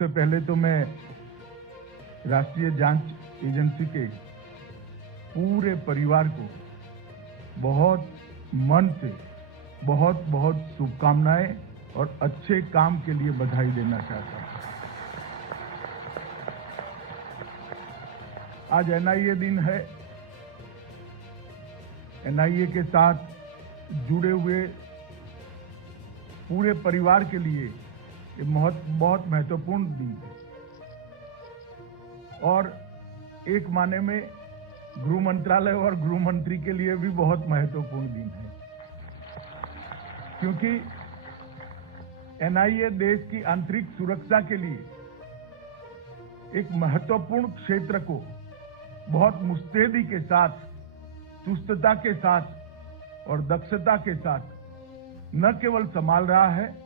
सबसे पहले तो मैं राष्ट्रीय जांच एजेंसी के पूरे परिवार को बहुत मन से बहुत बहुत शुभकामनाएं और अच्छे काम के लिए बधाई देना चाहता हूं। आज एनआईए दिन है। एनआईए के साथ जुड़े हुए पूरे परिवार के लिए ये बहुत महत्वपूर्ण दिन है और एक माने में गृह मंत्रालय और गृह मंत्री के लिए भी बहुत महत्वपूर्ण दिन है, क्योंकि एनआईए देश की आंतरिक सुरक्षा के लिए एक महत्वपूर्ण क्षेत्र को बहुत मुस्तैदी के साथ, चुस्तता के साथ और दक्षता के साथ न केवल संभाल रहा है,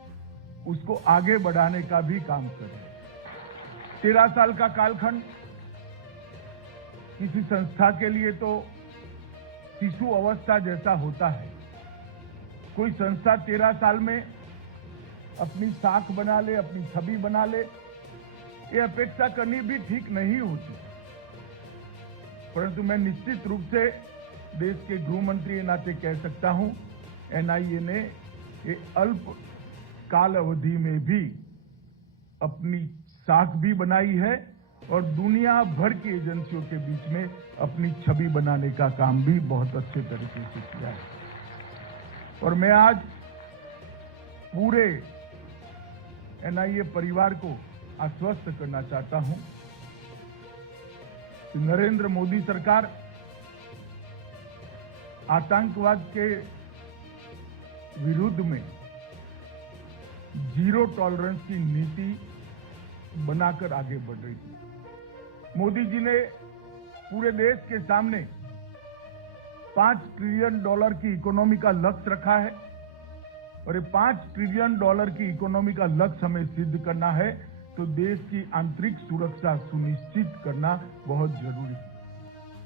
उसको आगे बढ़ाने का भी काम कर रहा है। 13 साल का कालखंड किसी संस्था के लिए तो शिशु अवस्था जैसा होता है। कोई संस्था 13 साल में अपनी साख बना ले, अपनी छवि बना ले, ये अपेक्षा करनी भी ठीक नहीं होती। परंतु मैं निश्चित रूप से देश के गृह मंत्री के नाते कह सकता हूं, एनआईए ने ये अल्प काल अवधि में भी अपनी साख भी बनाई है और दुनिया भर की एजेंसियों के बीच में अपनी छवि बनाने का काम भी बहुत अच्छे तरीके से किया है। और मैं आज पूरे एनआईए परिवार को आश्वस्त करना चाहता हूं कि नरेंद्र मोदी सरकार आतंकवाद के विरुद्ध में जीरो टॉलरेंस की नीति बनाकर आगे बढ़ रही थी। मोदी जी ने पूरे देश के सामने $5 ट्रिलियन की इकोनॉमी का लक्ष्य रखा है और ये $5 ट्रिलियन की इकोनॉमी का लक्ष्य हमें सिद्ध करना है तो देश की आंतरिक सुरक्षा सुनिश्चित करना बहुत जरूरी है।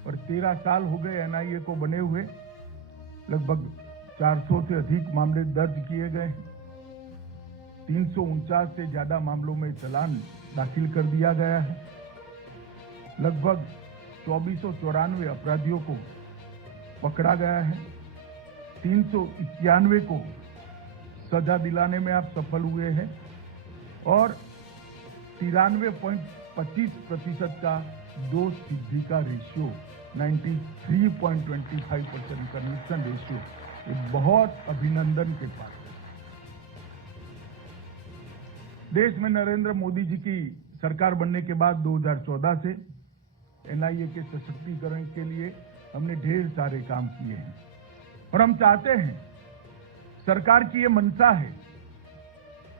और 13 साल हो गए एनआईए को बने हुए, लगभग 400 से अधिक मामले दर्ज किए गए हैं। 349 से ज्यादा मामलों में चालान दाखिल कर दिया गया है। लगभग 2494 अपराधियों को पकड़ा गया है। 391 को सजा दिलाने में आप सफल हुए हैं और 93.25% का दोष सिद्धि का रेशियो, 93.25% कन्विक्शन रेशियो, ये बहुत अभिनंदन के पात्र है। देश में नरेंद्र मोदी जी की सरकार बनने के बाद 2014 से एनआईए के सशक्तिकरण के लिए हमने ढेर सारे काम किए हैं और हम चाहते हैं, सरकार की ये मंशा है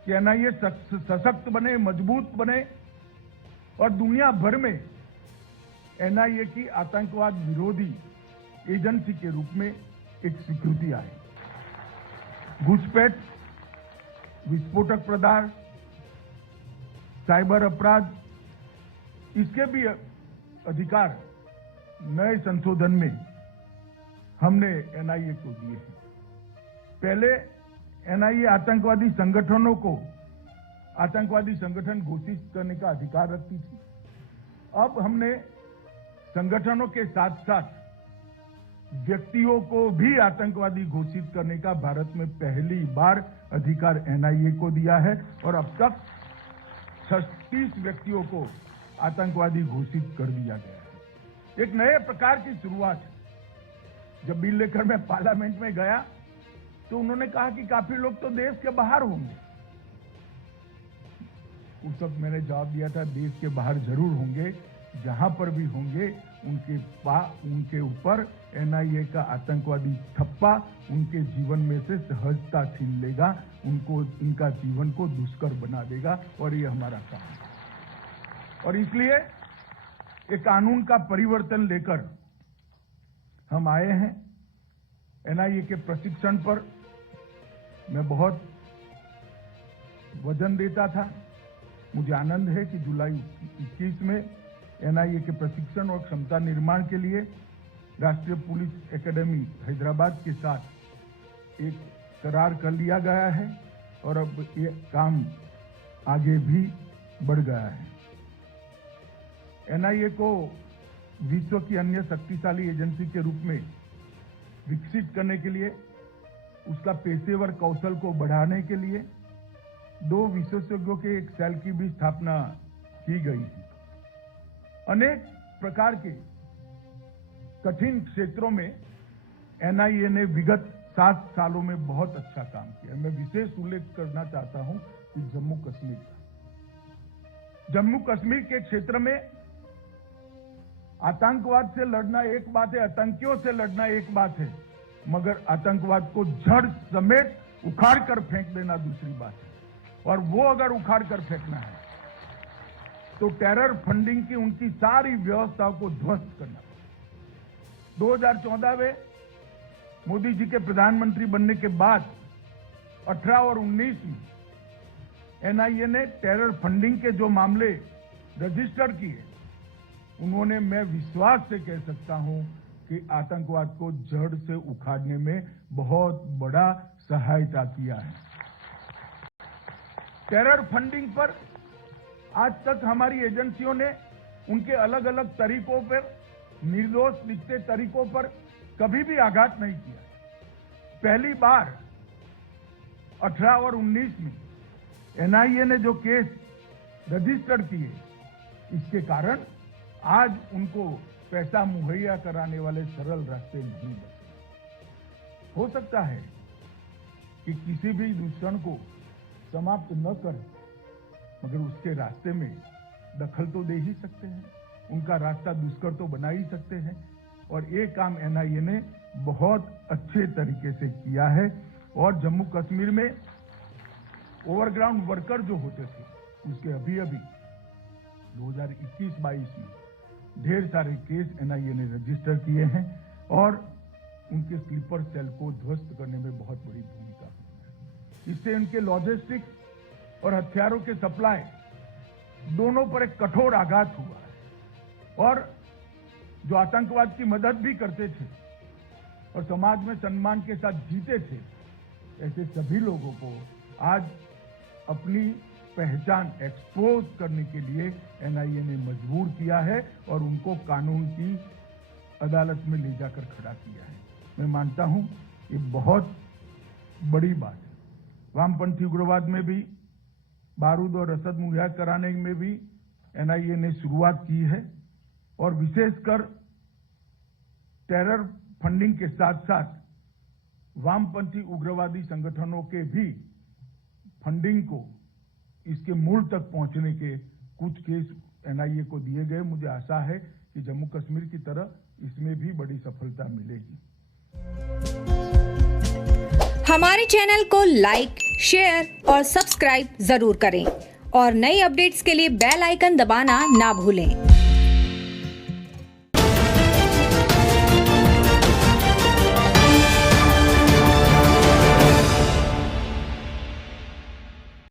कि एनआईए सशक्त बने, मजबूत बने और दुनिया भर में एनआईए की आतंकवाद विरोधी एजेंसी के रूप में एक स्वीकृति आए। घुसपैठ, विस्फोटक पदार्थ, साइबर अपराध, इसके भी अधिकार नए संशोधन में हमने एनआईए को दिए हैं। पहले एनआईए आतंकवादी संगठनों को आतंकवादी संगठन घोषित करने का अधिकार रखती थी। अब हमने संगठनों के साथ साथ व्यक्तियों को भी आतंकवादी घोषित करने का भारत में पहली बार अधिकार एनआईए को दिया है और अब तक 36 व्यक्तियों को आतंकवादी घोषित कर दिया गया है। एक नए प्रकार की शुरुआत है। जब बिल लेकर मैं पार्लियामेंट में गया तो उन्होंने कहा कि काफी लोग तो देश के बाहर होंगे। उस वक्त मैंने जवाब दिया था, देश के बाहर जरूर होंगे, जहां पर भी होंगे उनके ऊपर एनआईए का आतंकवादी ठप्पा उनके जीवन में से सहजता छीन लेगा, उनका जीवन को दुष्कर बना देगा और ये हमारा काम है। और इसलिए एक कानून का परिवर्तन लेकर हम आए हैं। एनआईए के प्रशिक्षण पर मैं बहुत वजन देता था। मुझे आनंद है कि जुलाई 21 में एनआईए के प्रशिक्षण और क्षमता निर्माण के लिए राष्ट्रीय पुलिस एकेडमी हैदराबाद के साथ एक करार कर लिया गया है और अब ये काम आगे भी बढ़ गया है। एनआईए को विश्व की अन्य शक्तिशाली एजेंसी के रूप में विकसित करने के लिए, उसका पेशेवर कौशल को बढ़ाने के लिए 2 विशेषज्ञों के एक सेल की भी स्थापना की गई थी। अनेक प्रकार के कठिन क्षेत्रों में एनआईए ने विगत 7 सालों में बहुत अच्छा काम किया। मैं विशेष उल्लेख करना चाहता हूं कि जम्मू कश्मीर का। जम्मू कश्मीर के क्षेत्र में आतंकवाद से लड़ना एक बात है, आतंकियों से लड़ना एक बात है, मगर आतंकवाद को जड़ समेत उखाड़ कर फेंक देना दूसरी बात है। और वो अगर उखाड़ कर फेंकना है तो टेरर फंडिंग की उनकी सारी व्यवस्थाओं को ध्वस्त करना। 2014 में मोदी जी के प्रधानमंत्री बनने के बाद 18 और 19 में एनआईए ने टेरर फंडिंग के जो मामले रजिस्टर किए, उन्होंने, मैं विश्वास से कह सकता हूं कि आतंकवाद को जड़ से उखाड़ने में बहुत बड़ा सहायता किया है। टेरर फंडिंग पर आज तक हमारी एजेंसियों ने उनके अलग अलग तरीकों पर, निर्दोष दिखते तरीकों पर कभी भी आघात नहीं किया। पहली बार 18 और 19 में एनआईए ने जो केस रजिस्टर किए, इसके कारण आज उनको पैसा मुहैया कराने वाले सरल रास्ते नहीं बचे। हो सकता है कि किसी भी दुश्मन को समाप्त न कर, मगर उसके रास्ते में दखल तो दे ही सकते हैं, उनका रास्ता दुष्कर तो बना ही सकते हैं। और ये काम एनआईए ने बहुत अच्छे तरीके से किया है। और जम्मू कश्मीर में ओवरग्राउंड वर्कर जो होते थे, उसके अभी 2021-22 में ढेर सारे केस एनआईए ने रजिस्टर किए हैं और उनके स्लीपर सेल को ध्वस्त करने में बहुत बड़ी भूमिका है। इससे उनके लॉजिस्टिक्स और हथियारों के सप्लाई दोनों पर एक कठोर आघात हुआ है। और जो आतंकवाद की मदद भी करते थे और समाज में सम्मान के साथ जीते थे, ऐसे सभी लोगों को आज अपनी पहचान एक्सपोज करने के लिए एनआईए ने मजबूर किया है और उनको कानून की अदालत में ले जाकर खड़ा किया है। मैं मानता हूं ये बहुत बड़ी बात है। वामपंथी उग्रवाद में भी, बारूद और रसद मुहैया कराने में भी एनआईए ने शुरुआत की है और विशेषकर टेरर फंडिंग के साथ साथ वामपंथी उग्रवादी संगठनों के भी फंडिंग को, इसके मूल तक पहुंचने के कुछ केस एनआईए को दिए गए। मुझे आशा है कि जम्मू कश्मीर की तरह इसमें भी बड़ी सफलता मिलेगी। हमारे चैनल को लाइक, शेयर और सब्सक्राइब जरूर करें और नई अपडेट्स के लिए बेल आइकन दबाना ना भूलें।